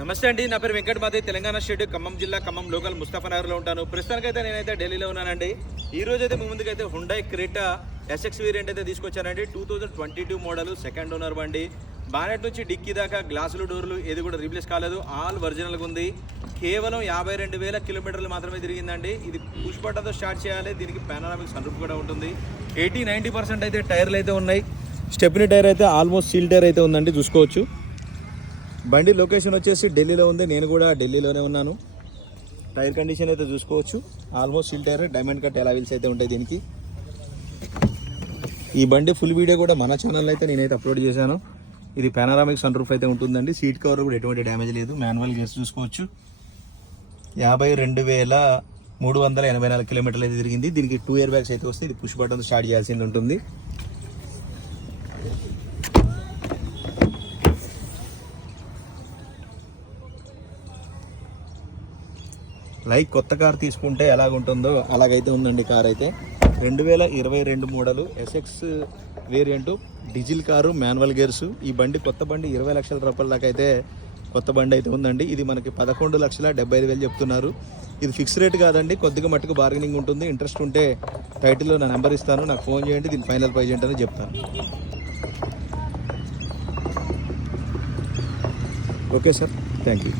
నమస్తే అండి, నా పేరు వెంకట్ మాది, తెలంగాణ స్టేట్ ఖమ్మం జిల్లా ఖమ్మం లోకల్ ముస్తఫానగర్లో ఉంటాను. ప్రస్తుతానికైతే నేనైతే ఢిల్లీలో ఉన్నానండి. ఈ రోజు అయితే మీ ముందుకైతే హుండై క్రెటా ఎస్ఎక్స్ వేరియంట్ అయితే తీసుకొచ్చానండి. 2022 మోడల్, సెకండ్ ఓనర్ బండి. బానెట్ నుంచి డిక్కీ దాకా గ్లాసులు, డోర్లు ఏది కూడా రీప్లేస్ కాలేదు, ఆల్ ఒరిజినల్గా ఉంది. కేవలం 52,000 కిలోమీటర్లు మాత్రమే తిరిగిందండి. ఇది పుష్ బటన్తో స్టార్ట్ చేయాలి. దీనికి పానోరామిక్ సన్రూఫ్ కూడా ఉంటుంది. 80-90% అయితే టైర్లు అయితే ఉన్నాయి. స్టెప్నీ టైర్ అయితే ఆల్మోస్ట్ సీల్ టైర్ అయితే ఉందండి, చూసుకోవచ్చు. బండి లొకేషన్ వచ్చేసి ఢిల్లీలో ఉంది, నేను కూడా ఢిల్లీలోనే ఉన్నాను. టైర్ కండిషన్ అయితే చూసుకోవచ్చు, almost seal tyre, diamond cut ఎలా వీల్స్ అయితే ఉంటాయి దీనికి. ఈ బండి ఫుల్ వీడియో కూడా మన ఛానల్లో అయితే నేనైతే అప్లోడ్ చేశాను. ఇది పానోరామిక్ సన్ రూఫ్ అయితే ఉంటుందండి. సీట్ కవర్ కూడా ఎటువంటి డ్యామేజ్ లేదు. మాన్యువల్ గేర్స్ చూసుకోవచ్చు. 52,384 కిలోమీటర్లు అయితే తిరిగింది. దీనికి 2 ఇయర్ బ్యాగ్స్ అయితే వస్తే ఇది పుష్ బటన్ స్టార్ట్ చేయాల్సింది ఉంటుంది. లైక్ కొత్త కార్ తీసుకుంటే ఎలాగుంటుందో అలాగైతే ఉందండి కార్ అయితే. 2022 model SX variant, diesel car, manual gears. ఈ బండి కొత్త బండి 20 లక్షల రూపాయల దాకా అయితే కొత్త బండి అయితే ఉందండి. ఇది మనకి 11,75,000 చెప్తున్నారు. ఇది ఫిక్స్ రేట్ కాదండి, కొద్దిగా మట్టుకు బార్గెనింగ్ ఉంటుంది. ఇంట్రెస్ట్ ఉంటే టైటిల్లో నా నెంబర్ ఇస్తాను, నాకు ఫోన్ చేయండి, దీని ఫైనల్ ప్రైస్ ఏంటని చెప్తాను. Okay sir, thank you.